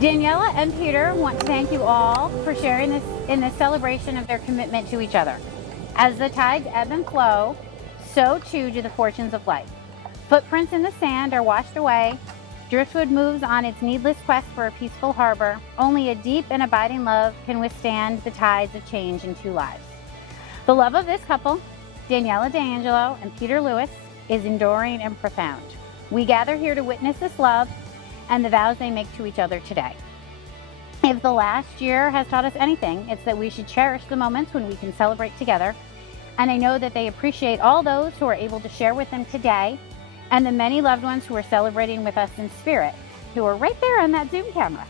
Daniela and Peter want to thank you all for sharing this in this celebration of their commitment to each other. As the tides ebb and flow, so too do the fortunes of life. Footprints in the sand are washed away. Driftwood moves on its needless quest for a peaceful harbor. Only a deep and abiding love can withstand the tides of change in two lives. The love of this couple, Daniela D'Angelo and Peter Lewis, is enduring and profound. We gather here to witness this love and the vows they make to each other today. If the last year has taught us anything, it's that we should cherish the moments when we can celebrate together. And I know that they appreciate all those who are able to share with them today and the many loved ones who are celebrating with us in spirit, who are right there on that Zoom camera.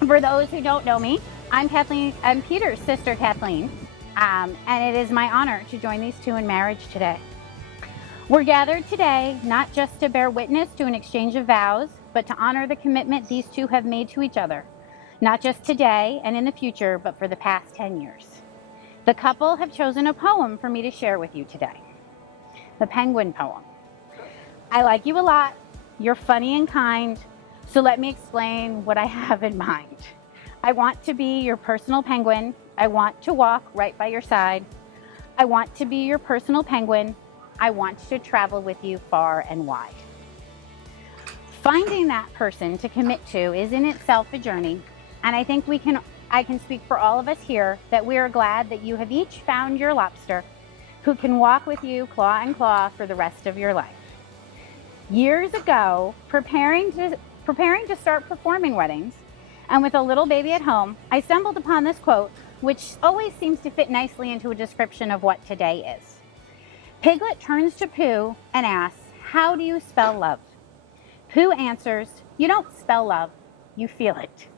For those who don't know me, I'm Kathleen. I'm Peter's sister, Kathleen, and it is my honor to join these two in marriage today. We're gathered today not just to bear witness to an exchange of vows, but to honor the commitment these two have made to each other, not just today and in the future, but for the past 10 years. The couple have chosen a poem for me to share with you today. The Penguin poem. I like you a lot. You're funny and kind. So let me explain what I have in mind. I want to be your personal penguin. I want to walk right by your side. I want to be your personal penguin. I want to travel with you far and wide. Finding that person to commit to is in itself a journey, and I think I can speak for all of us here that we are glad that you have each found your lobster who can walk with you claw and claw for the rest of your life. Years ago, preparing to start performing weddings, and with a little baby at home, I stumbled upon this quote, which always seems to fit nicely into a description of what today is. Piglet turns to Pooh and asks, "How do you spell love?" Pooh answers, "You don't spell love, you feel it."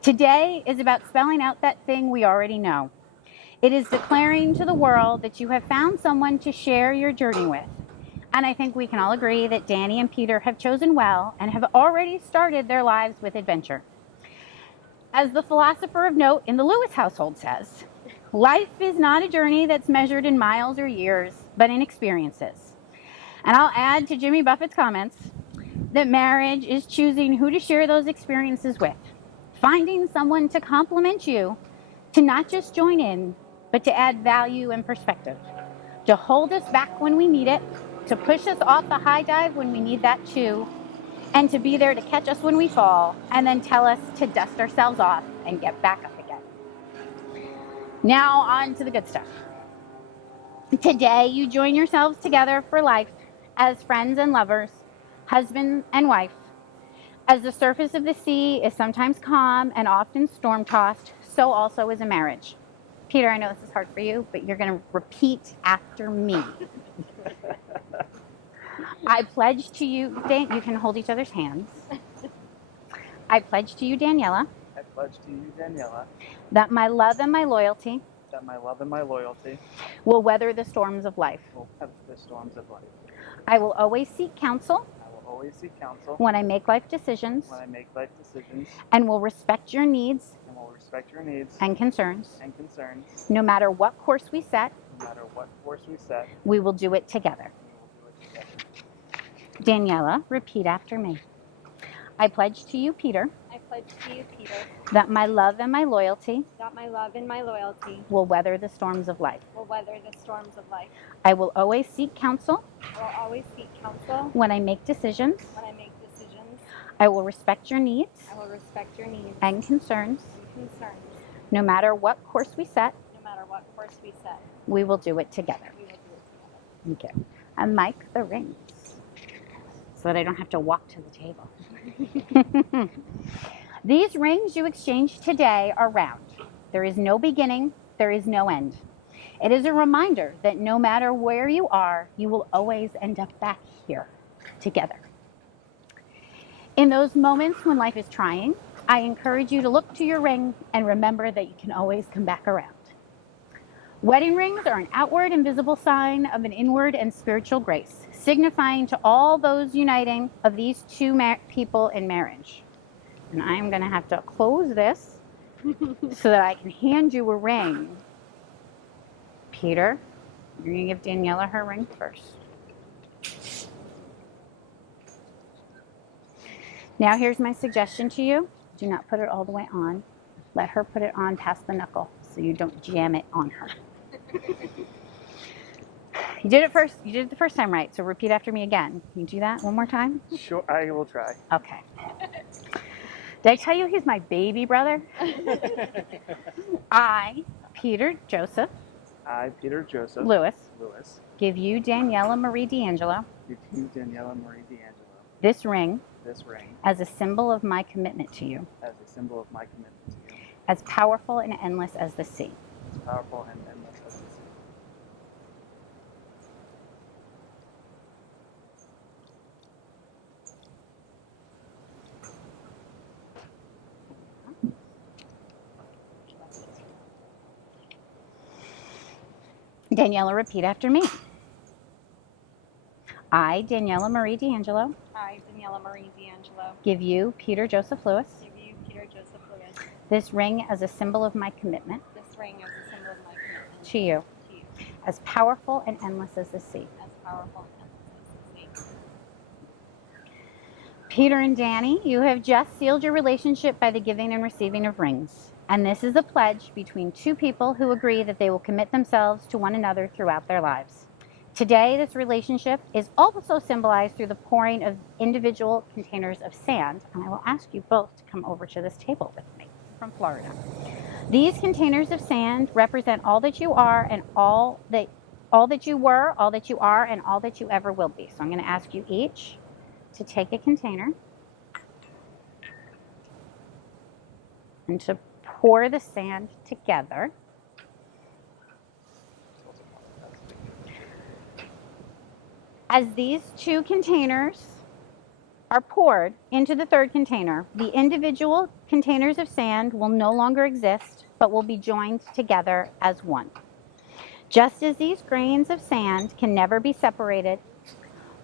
Today is about spelling out that thing we already know. It is declaring to the world that you have found someone to share your journey with. And I think we can all agree that Dani and Peter have chosen well and have already started their lives with adventure. As the philosopher of note in the Lewis household says, life is not a journey that's measured in miles or years, but in experiences. And I'll add to Jimmy Buffett's comments that marriage is choosing who to share those experiences with, finding someone to complement you, to not just join in, but to add value and perspective, to hold us back when we need it, to push us off the high dive when we need that too, and to be there to catch us when we fall, and then tell us to dust ourselves off and get back up again. Now on to the good stuff. Today, you join yourselves together for life as friends and lovers, husband and wife. As the surface of the sea is sometimes calm and often storm-tossed, so also is a marriage. Peter, I know this is hard for you, but you're going to repeat after me. I pledge to you, you can hold each other's hands. I pledge to you, Daniela. I pledge to you, Daniela. That my love and my loyalty. That my love and my loyalty. Will weather the storms of life. Will weather the storms of life. I will always seek counsel. I will always seek counsel. When I make life decisions. When I make life decisions. And will respect your needs. And will respect your needs. And concerns. And concerns. No matter what course we set. No matter what course we set. We will do it together. Daniela, repeat after me. I pledge to you, Peter. I pledge to you, Peter. That my love and my loyalty. That my love and my loyalty. Will weather the storms of life. Will weather the storms of life. I will always seek counsel. I will always seek counsel. When I make decisions. When I make decisions. I will respect your needs. I will respect your needs. And concerns. And concerns. No matter what course we set. No matter what course we set. We will do it together. We will do it together. Okay. And Mike, the rings, so that I don't have to walk to the table. These rings you exchange today are round. There is no beginning, there is no end. It is a reminder that no matter where you are, you will always end up back here together. In those moments when life is trying, I encourage you to look to your ring and remember that you can always come back around. Wedding rings are an outward and visible sign of an inward and spiritual grace, signifying to all those uniting of these two people in marriage. And I'm going to have to close this so that I can hand you a ring. Peter, you're going to give Daniela her ring first. Now here's my suggestion to you. Do not put it all the way on. Let her put it on past the knuckle so you don't jam it on her. You did it first. You did it the first time right, so repeat after me again. Can you do that one more time? Sure, I will try. Okay. Did I tell you he's my baby brother? I, Peter Joseph I, Peter Joseph Lewis, Lewis, give you Daniela Marie D'Angelo give you Daniela Marie D'Angelo this ring this ring as a symbol of my commitment to you, as a symbol of my commitment to you, as powerful and endless as the sea. as powerful and endless as the sea. Daniela, repeat after me. I, Daniela Marie D'Angelo, I, Daniela Marie D'Angelo, give you, Peter Joseph Lewis, give you, Peter Joseph Lewis, this ring as a symbol of my commitment this ring as a symbol of my commitment to you, to you, as powerful and endless as the sea. as powerful and endless as the sea. Peter and Dani, you have just sealed your relationship by the giving and receiving of rings. And this is a pledge between two people who agree that they will commit themselves to one another throughout their lives. Today, this relationship is also symbolized through the pouring of individual containers of sand. And I will ask you both to come over to this table with me from Florida. These containers of sand represent all that you are and all that you were, all that you are, and all that you ever will be. So I'm going to ask you each to take a container and to pour the sand together. As these two containers are poured into the third container, the individual containers of sand will no longer exist, but will be joined together as one. Just as these grains of sand can never be separated,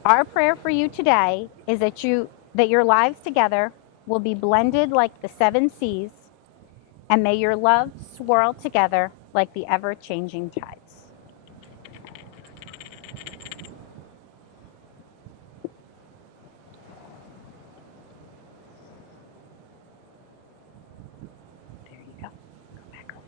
our prayer for you today is that your lives together will be blended like the seven seas, and may your love swirl together like the ever-changing tides. There you go. Go back over.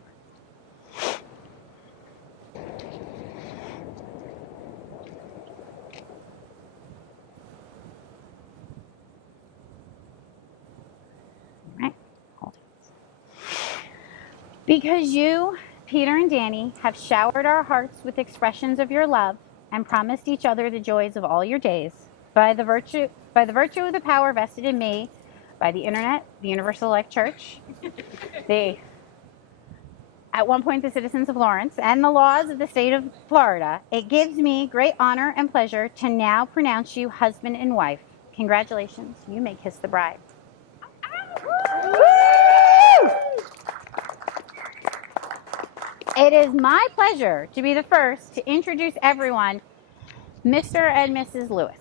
All right, hold it. Because you, Peter and Dani, have showered our hearts with expressions of your love and promised each other the joys of all your days, by the virtue of the power vested in me by the internet, the Universal Life Church, at one point the citizens of Lawrence, and the laws of the state of Florida, it gives me great honor and pleasure to now pronounce you husband and wife. Congratulations, you may kiss the bride. It is my pleasure to be the first to introduce everyone, Mr. and Mrs. Lewis.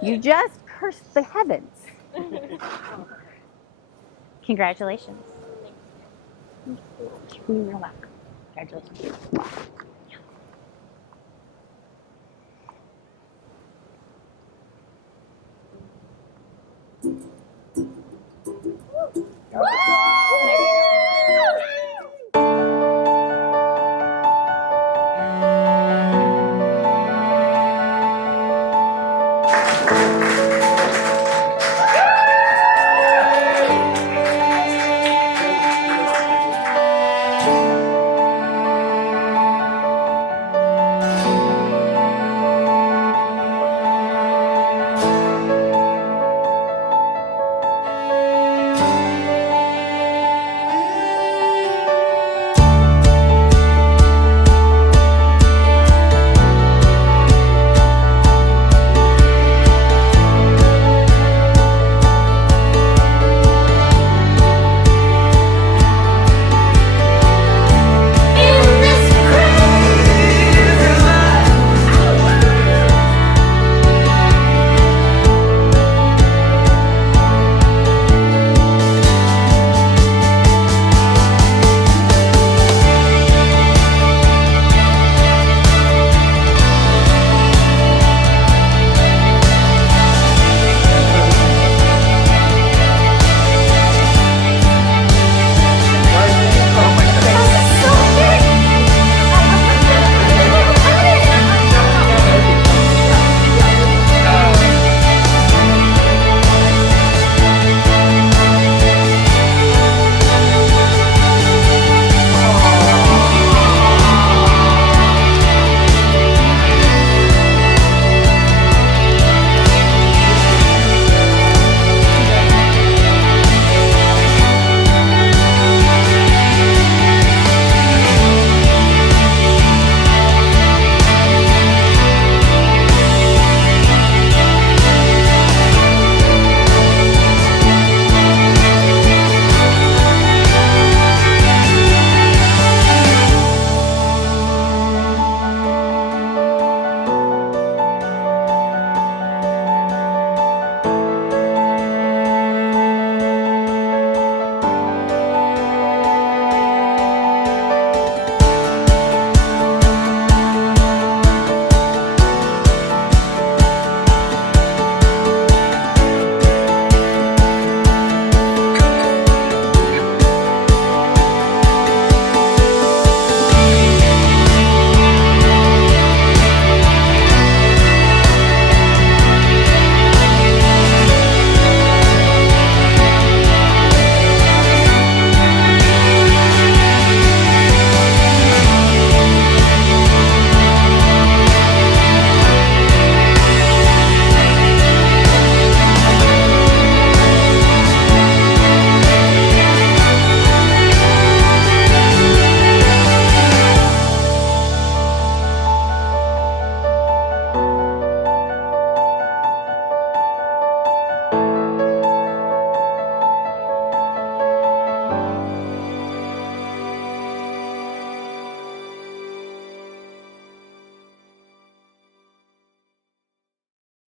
You just cursed the heavens. Congratulations. You're welcome. Congratulations.